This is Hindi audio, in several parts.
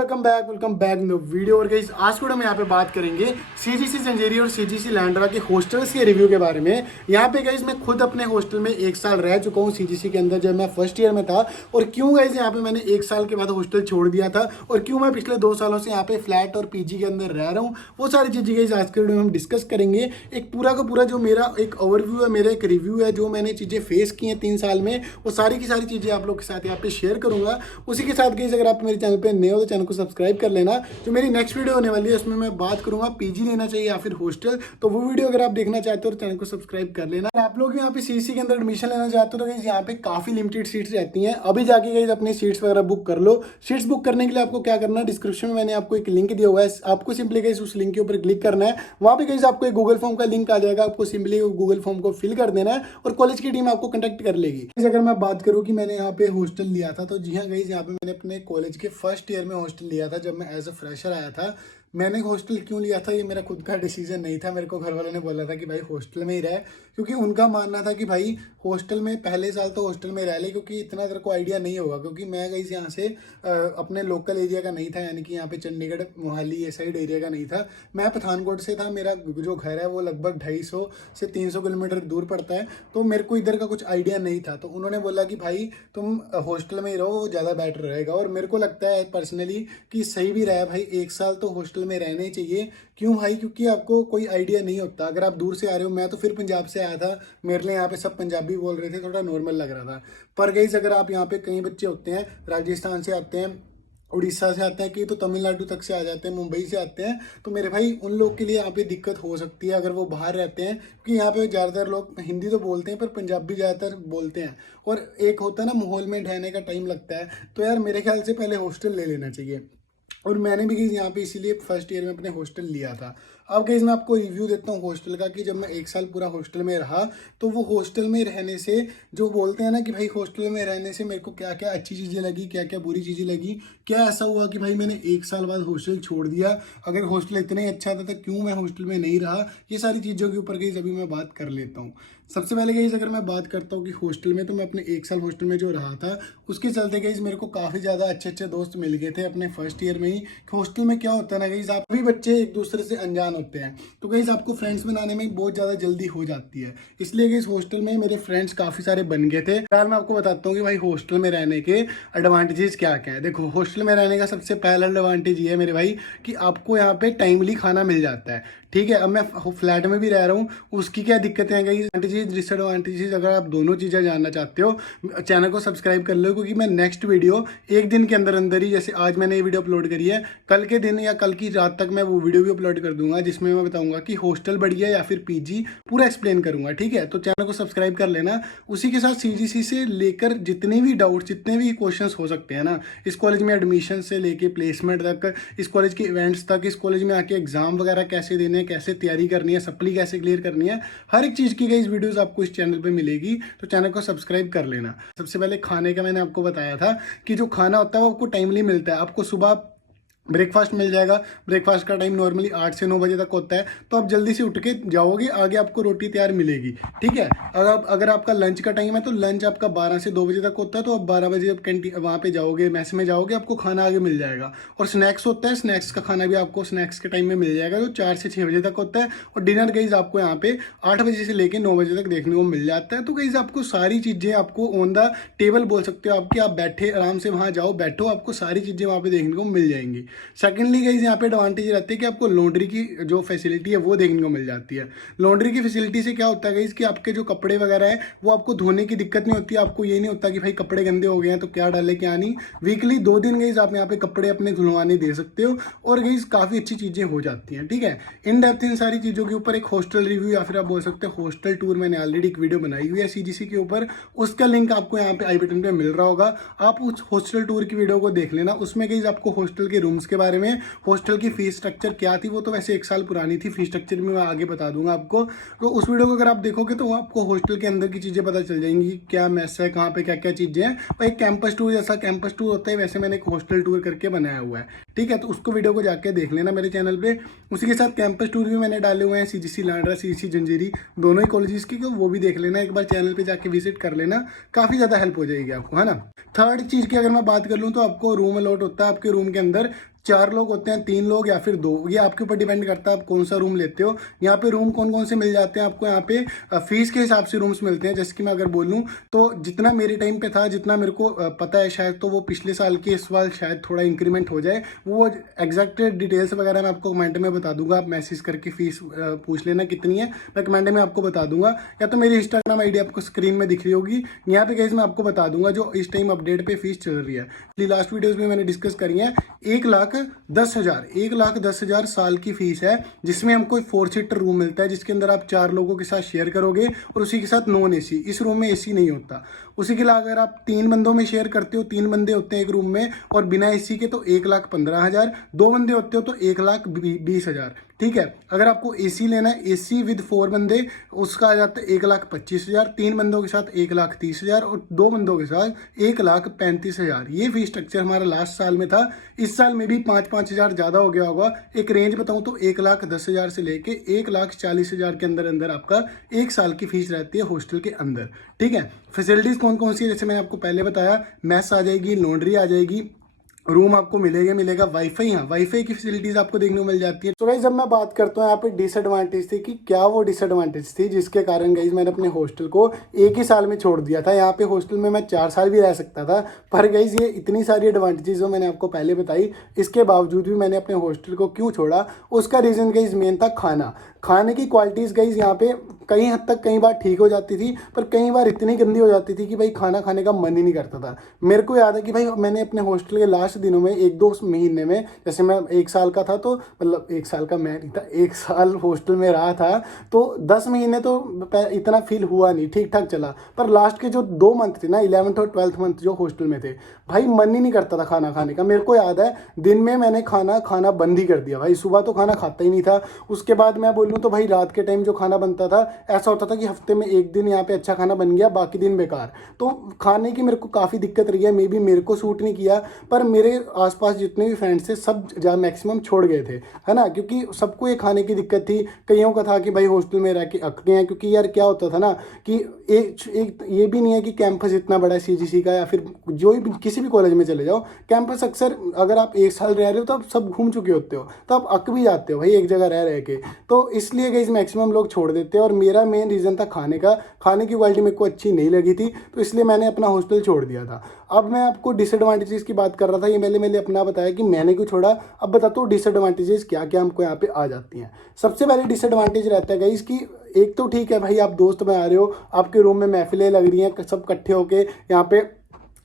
Welcome back no video. और गाइस आज को हम यहाँ पे बात करेंगे सीजीसी जंजेरी और सीजीसी लैंड्रा के हॉस्टल्स के रिव्यू के बारे में। यहाँ पे गाइस मैं खुद अपने हॉस्टल में 1 साल रह चुका हूँ सीजीसी के अंदर, जब मैं फर्स्ट ईयर में था। और क्यों गाइस यहाँ पे मैंने 1 साल के बाद हॉस्टल छोड़ दिया था और क्यों मैं पिछले 2 सालों से यहाँ पे फ्लैट और पीजी के अंदर रह रहा हूँ, वो सारी चीज़ें गाइस आज के वीडियो में हम डिस्कस करेंगे। एक पूरा का पूरा जो मेरा एक ओवरव्यू है, मेरा एक रिव्यू है, जो मैंने चीज़ें फेस की हैं 3 साल में, वो सारी की सारी चीज़ें आप लोग के साथ यहाँ पे शेयर करूंगा। उसी के साथ गाइस अगर आप मेरे चैनल पे नए हो तो चैनल को सब्सक्राइब कर लेना। जो मेरी नेक्स्ट वीडियो होने वाली है उसमें मैं बात करूंगा पीजी लेना चाहिए या फिर हॉस्टल, तो वो वीडियो अगर आप देखना चाहते हो तो चैनल को सब्सक्राइब कर लेना। आप लोग यहाँ पे सीसी के अंदर एडमिशन लेना चाहते हो तो गाइस यहाँ पे काफी लिमिटेड सीट्स रहती हैं। अभी जाके गाइस अपनी सीट्स वगैरह बुक कर लो। सीट्स बुक करने के लिए आपको क्या करना है, डिस्क्रिप्शन में मैंने आपको एक लिंक दिया हुआ है, आपको सिंपली गाइस उस लिंक के ऊपर क्लिक करना है। वहां पे गाइस आपको एक गूगल फॉर्म का लिंक आ जाएगा, आपको सिंपली गूगल फॉर्म को फिल कर देना है और कॉलेज की टीम आपको कंटेक्ट कर लेगी। अगर मैं बात करूँ कि मैंने यहाँ पे हॉस्टल लिया था, तो जी हाँ गाइस यहाँ पे मैंने अपने कॉलेज के फर्स्ट ईयर में हॉस्टल लिया था। जब मैं एज अ फ्रेशर आया था, मैंने हॉस्टल क्यों लिया था ये मेरा खुद का डिसीजन नहीं था। मेरे को घर वालों ने बोला था कि भाई हॉस्टल में ही रहे, क्योंकि उनका मानना था कि भाई हॉस्टल में पहले साल तो हॉस्टल में रह ले, क्योंकि इतना तेरे को आइडिया नहीं होगा। क्योंकि मैं गई यहाँ से अपने लोकल एरिया का नहीं था, यानी कि यहाँ पे चंडीगढ़ मोहाली ये साइड एरिया का नहीं था। मैं पठानकोट से था। मेरा जो घर है वो लगभग 250 से 300 किलोमीटर दूर पड़ता है, तो मेरे को इधर का कुछ आइडिया नहीं था। तो उन्होंने बोला कि भाई तुम हॉस्टल में ही रहो, वो ज़्यादा बेटर रहेगा। और मेरे को लगता है पर्सनली कि सही भी रहा भाई, 1 साल तो हॉस्टल में रहना ही चाहिए। क्यों भाई? क्योंकि आपको कोई आइडिया नहीं होता। अगर आप दूर से आ रहे हो, मैं तो फिर पंजाब से आया था, मेरे लिए यहाँ पे सब पंजाबी बोल रहे थे, थोड़ा नॉर्मल लग रहा था। पर गाइस अगर आप यहाँ पे, कई बच्चे होते हैं राजस्थान से आते हैं, उड़ीसा से आते हैं, कि तो तमिलनाडु तक से आ जाते हैं, मुंबई से आते हैं, तो मेरे भाई उन लोग के लिए यहाँ पे दिक्कत हो सकती है अगर वो बाहर रहते हैं। क्योंकि यहाँ पे ज़्यादातर लोग हिंदी तो बोलते हैं पर पंजाबी ज़्यादातर बोलते हैं, और एक होता है ना माहौल में ढहने का टाइम लगता है। तो यार मेरे ख्याल से पहले हॉस्टल ले लेना चाहिए। और मैंने भी गाइस यहाँ पे इसीलिए फर्स्ट ईयर में अपने हॉस्टल लिया था। अब गाइस मैं आपको रिव्यू देता हूँ हॉस्टल का, कि जब मैं 1 साल पूरा हॉस्टल में रहा, तो वो हॉस्टल में रहने से, जो बोलते हैं ना कि भाई हॉस्टल में रहने से मेरे को क्या क्या अच्छी चीज़ें लगी, क्या क्या बुरी चीज़ें लगी, क्या ऐसा हुआ कि भाई मैंने 1 साल बाद हॉस्टल छोड़ दिया, अगर हॉस्टल इतना ही अच्छा था तो क्यों मैं हॉस्टल में नहीं रहा, ये सारी चीज़ों के ऊपर गाइस अभी मैं बात कर लेता हूँ। सबसे पहले गाइस अगर मैं बात करता हूँ कि हॉस्टल में, तो मैं अपने 1 साल हॉस्टल में जो रहा था उसके चलते गाइस मेरे को काफ़ी ज़्यादा अच्छे अच्छे दोस्त मिल गए थे अपने फर्स्ट ईयर में ही। हॉस्टल में क्या होता है ना गाइस, आप भी बच्चे एक दूसरे से अनजान होते हैं, तो गाइस आपको फ्रेंड्स बनाने में बहुत ज़्यादा जल्दी हो जाती है। इसलिए गाइस हॉस्टल में मेरे फ्रेंड्स काफ़ी सारे बन गए थे। यार मैं आपको बताता हूँ कि भाई हॉस्टल में रहने के एडवांटेजेस क्या क्या है। देखो, हॉस्टल में रहने का सबसे पहला एडवांटेज ये है मेरे भाई, कि आपको यहाँ पे टाइमली खाना मिल जाता है। ठीक है, अब मैं फ्लैट में भी रह रहा हूँ, उसकी क्या दिक्कतें हैं गाइस, एडवांटेजेस डिसएडवांटेजेस, अगर आप दोनों चीज़ें जानना चाहते हो चैनल को सब्सक्राइब कर लो। क्योंकि मैं नेक्स्ट वीडियो एक दिन के अंदर अंदर ही, जैसे आज मैंने ये वीडियो अपलोड करी है, कल के दिन या कल की रात तक मैं वो वीडियो भी अपलोड कर दूंगा, जिसमें मैं बताऊंगा कि हॉस्टल बढ़िया या फिर पीजी, पूरा एक्सप्लेन करूंगा। ठीक है, तो चैनल को सब्सक्राइब कर लेना। उसी के साथ सीजीसी से लेकर जितने भी डाउट्स, जितने भी क्वेश्चंस हो सकते हैं ना, इस कॉलेज में एडमिशन से लेके प्लेसमेंट तक, इस कॉलेज के इवेंट्स तक, इस कॉलेज में आके एग्जाम वगैरह कैसे देने, कैसे तैयारी करनी है, सप्ली कैसे क्लियर करनी है, हर एक चीज़ की गाइस वीडियोस आपको इस चैनल पे मिलेगी। तो चैनल को सब्सक्राइब कर लेना। सबसे पहले खाने का मैंने आपको बताया था कि जो खाना होता है वो आपको टाइमली मिलता है। आपको सुबह ब्रेकफास्ट मिल जाएगा। ब्रेकफास्ट का टाइम नॉर्मली 8 से 9 बजे तक होता है, तो आप जल्दी से उठ के जाओगे, आगे आपको रोटी तैयार मिलेगी। ठीक है, अगर आपका लंच का टाइम है तो लंच आपका 12 से 2 बजे तक होता है, तो आप 12 बजे आप कैंटीन वहाँ पे जाओगे, मैस में जाओगे, आपको खाना आगे मिल जाएगा। और स्नैक्स होता है, स्नैक्स का खाना भी आपको स्नैक्स के टाइम में मिल जाएगा, जो 4 से 6 बजे तक होता है। और डिनर गाइस आपको यहाँ पे 8 बजे से लेकर 9 बजे तक देखने को मिल जाता है। तो गाइस आपको सारी चीज़ें आपको ऑन द टेबल बोल सकते हो, आपकी आप बैठे आराम से वहाँ जाओ, बैठो, आपको सारी चीज़ें वहाँ पे देखने को मिल जाएंगी। सेकेंडली गाइस यहाँ पे एडवांटेज रहती है कि आपको लॉन्ड्री की जो फैसिलिटी है वो देखने को मिल जाती है। लॉन्ड्री की फैसिलिटी से क्या होता है गाइस, कि आपके जो कपड़े वगैरह है वो आपको धोने की दिक्कत नहीं होती। आपको ये नहीं होता कि भाई कपड़े गंदे हो गए हैं तो क्या डाले क्या नहीं। वीकली 2 दिन गाइस आप यहाँ पे कपड़े अपने धुलवाने दे सकते हो, और गाइस काफ़ी अच्छी चीज़ें हो जाती हैं। ठीक है, इन डेप्थ इन सारी चीज़ों के ऊपर एक हॉस्टल रिव्यू या फिर आप बोल सकते हो हॉस्टल टूर, मैंने ऑलरेडी एक वीडियो बनाई हुई है सीजीसी के ऊपर, उसका लिंक आपको यहाँ पे आई बटन पे मिल रहा होगा। आप उस हॉस्टल टूर की वीडियो को देख लेना। उसमें गाइस आपको हॉस्टल के रूम्स के बारे में, हॉस्टल की फीस स्ट्रक्चर क्या थी, वो तो वैसे 1 साल पुरानी थी, फीस स्ट्रक्चर में मैं आगे बता दूंगा आपको। तो उस वीडियो को अगर आप देखोगे तो आपको हॉस्टल के अंदर की चीज़ें पता चल जाएंगी, क्या मैस है, कहाँ पे क्या क्या चीज़ें हैं। और एक कैंपस टूर, जैसा कैंपस टूर होता है वैसे मैंने एक हॉस्टल टूर करके बनाया हुआ है। ठीक है, तो उसको वीडियो को जाके देख लेना मेरे चैनल पे। उसी के साथ कैंपस टूर भी मैंने डाले हुए हैं, सीजीसी लैंड्रा, सीजीसी जंजेरी, दोनों ही कॉलेजेस की, वो भी देख लेना एक बार, चैनल पे जाके विजिट कर लेना, काफ़ी ज़्यादा हेल्प हो जाएगी आपको, है ना। थर्ड चीज़ की अगर मैं बात कर लूँ तो आपको रूम अलॉट होता है। आपके रूम के अंदर 4 लोग होते हैं, 3 लोग या फिर 2, ये आपके ऊपर डिपेंड करता है आप कौन सा रूम लेते हो। यहाँ पे रूम कौन कौन से मिल जाते हैं आपको, यहाँ पे फीस के हिसाब से रूम्स मिलते हैं। जैसे कि मैं अगर बोलूँ तो जितना मेरे टाइम पे था, जितना मेरे को पता है, शायद तो वो पिछले साल के इस साल शायद थोड़ा इंक्रीमेंट हो जाए, वो एग्जैक्ट डिटेल्स वगैरह मैं आपको कमेंट में बता दूंगा। आप मैसेज करके फीस पूछ लेना कितनी है, मैं कमेंट में आपको बता दूंगा, या तो मेरी इंस्टाग्राम आईडी आपको स्क्रीन में दिख रही होगी, यहाँ पे गाइस मैं आपको बता दूंगा जो इस टाइम अपडेट पे फीस चल रही है। लास्ट वीडियोस में मैंने डिस्कस करी है, 1,10,000 साल की फीस है, जिसमें हमको एक 4 सीटर रूम मिलता है, जिसके अंदर आप 4 लोगों के साथ शेयर करोगे और उसी के साथ नॉन एसी। इस रूम में एसी नहीं होता। उसी के अलावा अगर आप 3 बंदों में शेयर करते हो, 3 बंदे होते हैं एक रूम में और बिना एसी के, तो 1,15,000। 2 बंदे होते हो तो 1,20,000। ठीक है। अगर आपको एसी लेना है, एसी विद 4 बंदे, उसका आ जाता है 1,25,000। 3 बंदों के साथ 1,30,000 और 2 बंदों के साथ 1,35,000। ये फीस स्ट्रक्चर हमारा लास्ट साल में था। इस साल में भी 5,000 ज़्यादा हो गया होगा। एक रेंज बताऊं तो 1,10,000 से लेके 1,40,000 के अंदर अंदर आपका एक साल की फीस रहती है हॉस्टल के अंदर। ठीक है। फैसिलिटीज़ कौन कौन सी है, जैसे मैंने आपको पहले बताया, मैस आ जाएगी, लॉन्ड्री आ जाएगी, रूम आपको मिलेगा वाईफाई। हाँ, वाईफाई की फैसिलिटीज आपको देखने को मिल जाती है। तो गाइज जब मैं बात करता हूँ यहाँ पे डिसएडवांटेज थी कि क्या वो डिसएडवांटेज थी जिसके कारण गाइज मैंने अपने हॉस्टल को एक ही साल में छोड़ दिया था। यहाँ पे हॉस्टल में मैं 4 साल भी रह सकता था, पर गाइज ये इतनी सारी एडवांटेजेस जो मैंने आपको पहले बताई, इसके बावजूद भी मैंने अपने हॉस्टल को क्यों छोड़ा, उसका रीज़न गाइज मेन था खाने की क्वालिटीज़ गाइज यहाँ पे कई हद तक कई बार ठीक हो जाती थी, पर कई बार इतनी गंदी हो जाती थी कि भाई खाना खाने का मन ही नहीं करता था। मेरे को याद है कि भाई मैंने अपने हॉस्टल के लास्ट दिनों में 1-2 महीने में, जैसे मैं 1 साल का था, तो मतलब 1 साल का मैं नहीं था, 1 साल हॉस्टल में रहा था, तो 10 महीने तो इतना फील हुआ नहीं, ठीक ठाक चला। पर लास्ट के जो 2 मंथ थे ना, 11th और 12th मंथ जो हॉस्टल में थे, भाई मन ही नहीं करता था खाना खाने का। मेरे को याद है दिन में मैंने खाना बंद ही कर दिया भाई, सुबह तो खाना खाता ही नहीं था। उसके बाद मैं बोलूँ तो भाई रात के टाइम जो खाना बनता था, ऐसा होता था कि हफ्ते में 1 दिन यहाँ पे अच्छा खाना बन गया, बाकी दिन बेकार। तो खाने की मेरे को काफ़ी दिक्कत रही है, मे बी मेरे को सूट नहीं किया, पर मेरे आसपास जितने भी फ्रेंड्स थे सब जहाँ मैक्सिमम छोड़ गए थे, है ना, क्योंकि सबको ये खाने की दिक्कत थी। कईयों का था कि भाई हॉस्टल में रह के अक गए हैं, क्योंकि यार क्या होता था ना कि एक ये भी नहीं है कि कैंपस इतना बड़ा है सीजीसी का, या फिर जो भी किसी भी कॉलेज में चले जाओ, कैंपस अक्सर अगर आप 1 साल रह रहे हो तो आप सब घूम चुके होते हो, तो आप अक भी जाते हो भाई एक जगह रह के। तो इसलिए गाइस मैक्सिमम लोग छोड़ देते हैं, और मेरा मेन रीज़न था खाने की क्वालिटी मेरे को अच्छी नहीं लगी थी, तो इसलिए मैंने अपना हॉस्टल छोड़ दिया था। अब मैं आपको डिसएडवांटेजेस की बात कर रहा था, ये मैंने अपना बताया कि मैंने क्यों छोड़ा। अब बताता हूँ डिसएडवांटेजेस क्या क्या हमको यहाँ पे आ जाती हैं। सबसे पहले डिसएडवांटेज रहता है गाइस कि एक तो ठीक है भाई, आप दोस्त में आ रहे हो, आपके रूम में महफिलें लग रही हैं, सब इकट्ठे होके यहाँ पे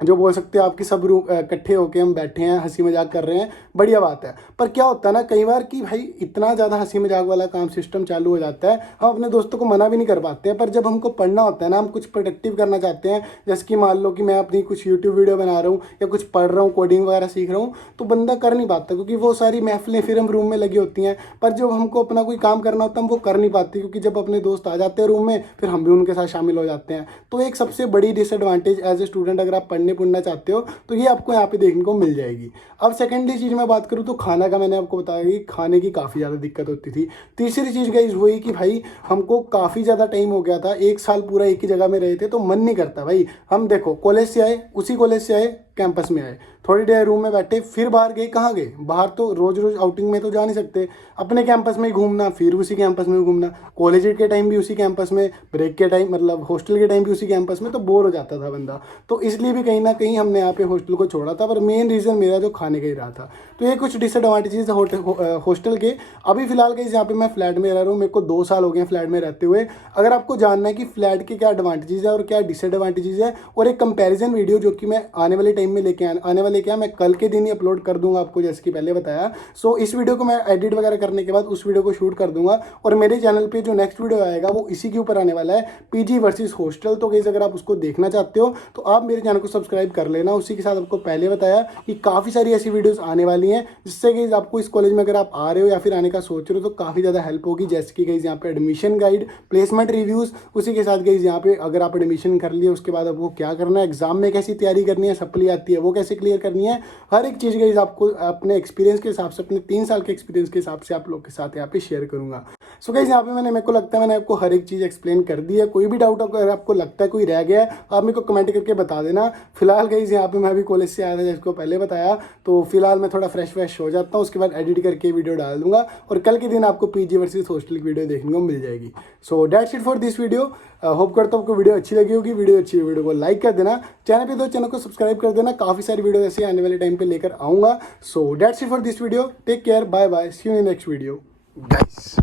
जो बोल सकते हो आपकी सब रूम इकट्ठे होके हम बैठे हैं, हंसी मजाक कर रहे हैं, बढ़िया बात है। पर क्या होता है ना कई बार कि भाई इतना ज़्यादा हंसी मजाक वाला काम सिस्टम चालू हो जाता है, हम अपने दोस्तों को मना भी नहीं कर पाते हैं। पर जब हमको पढ़ना होता है ना, हम कुछ प्रोडक्टिव करना चाहते हैं, जैसे कि मान लो कि मैं अपनी कुछ यूट्यूब वीडियो बना रहा हूँ या कुछ पढ़ रहा हूँ, कोडिंग वगैरह सीख रहा हूँ, तो बंदा कर नहीं पाता, क्योंकि वो सारी महफिलें फिर हम रूम में लगी होती हैं। पर जब हमको अपना कोई काम करना होता है, हम वो कर नहीं पाते, क्योंकि जब अपने दोस्त आ जाते हैं रूम में, फिर हम भी उनके साथ शामिल हो जाते हैं। तो एक सबसे बड़ी डिसएडवांटेज एज ए स्टूडेंट, अगर आप पढ़ना चाहते हो तो ये आपको यहाँ पे देखने को मिल जाएगी। अब सेकेंडली चीज़ मैं बात करूँ तो खाना का, मैंने आपको बताया कि खाने की काफ़ी ज़्यादा दिक्कत होती थी। तीसरी चीज़ गाइस वही कि भाई हमको काफ़ी ज़्यादा टाइम हो गया था, 1 साल पूरा एक ही जगह में रहे थे, तो मन नहीं करता भाई। हम देखो कॉलेज से आए, उसी कॉलेज से आए, कैंपस में आए, थोड़ी देर रूम में बैठे, फिर बाहर गए, कहाँ गए बाहर, तो रोज रोज आउटिंग में तो जा नहीं सकते, अपने कैंपस में ही घूमना, फिर उसी कैंपस में घूमना, कॉलेज के टाइम भी उसी कैंपस में, ब्रेक के टाइम मतलब हॉस्टल के टाइम भी उसी कैंपस में, तो बोर हो जाता था बंदा। तो इसलिए भी कहीं ना कहीं हमने यहाँ पे हॉस्टल को छोड़ा था, पर मेन रीज़न मेरा जो खाने का ही रहा था। तो ये कुछ डिसएडवांटेजेस हॉस्टल के। अभी फिलहाल कहीं यहाँ पे मैं फ्लैट में रह रहा हूँ, मेरे को 2 साल हो गए फ्लैट में रहते हुए। अगर आपको जानना है कि फ्लैट के क्या एडवांटेजेस है और क्या डिसएडवांटेजेस है, और एक कंपैरिजन वीडियो जो कि मैं आने वाले टाइम में आने वाले क्या मैं कल के दिन ही अपलोड कर दूंगा आपको, जैसे कि पहले बताया। सो इस वीडियो को मैं एडिट वगैरह करने के बाद उस वीडियो को शूट कर दूंगा, और मेरे चैनल पे जो नेक्स्ट वीडियो आएगा वो इसी के ऊपर आने वाला है, पीजी वर्सेस हॉस्टल। तो गाइस अगर आप उसको देखना चाहते हो तो आप मेरे चैनल को सब्सक्राइब कर लेना। उसी के साथ आपको पहले बताया कि काफ़ी सारी ऐसी वीडियोस आने वाली हैं, जिससे गाइस आपको इस कॉलेज में अगर आप आ रहे हो या फिर आने का सोच रहे हो तो काफ़ी ज़्यादा हेल्प होगी। जैसे कि गाइस यहाँ पे एडमिशन गाइड, प्लेसमेंट रिव्यूज़, उसी के साथ गाइस यहाँ पे अगर आप एडमिशन कर लिए उसके बाद आपको क्या करना है, एग्जाम में कैसी तैयारी करनी है, सप्ली आती है वो कैसे क्लियर करनी है, हर एक चीज़ गाइस आपको अपने एक्सपीरियंस के हिसाब से, अपने 3 साल के एक्सपीरियंस के हिसाब से आप लोग के साथ यहाँ पे शेयर करूँगा। सो गाइस यहाँ पे मेरे को लगता है मैंने आपको हर एक चीज़ एक्सप्लेन कर दी है। कोई भी डाउट अगर आपको लगता है कोई रह गया है आप मेरे को कमेंट करके बता देना। फिलहाल गाइस यहाँ पे मैं अभी कॉलेज से आया था जिसको पहले बताया, तो फिलहाल मैं थोड़ा फ्रेश हो जाता हूँ, उसके बाद एडिट करके वीडियो डाल दूंगा और कल के दिन आपको पीजी वर्सेस हॉस्टल की वीडियो देखने को मिल जाएगी। सो that's it for this video. Hope करता हूँ आपको वीडियो अच्छी लगी होगी। वीडियो अच्छी है वीडियो को लाइक कर देना, चैनल पे तो चैनल को सब्सक्राइब कर देना। काफ़ी सारी वीडियो ऐसे आने वाले टाइम पे लेकर आऊँगा। So that's it for this video. Take care, bye bye, see you in next video guys.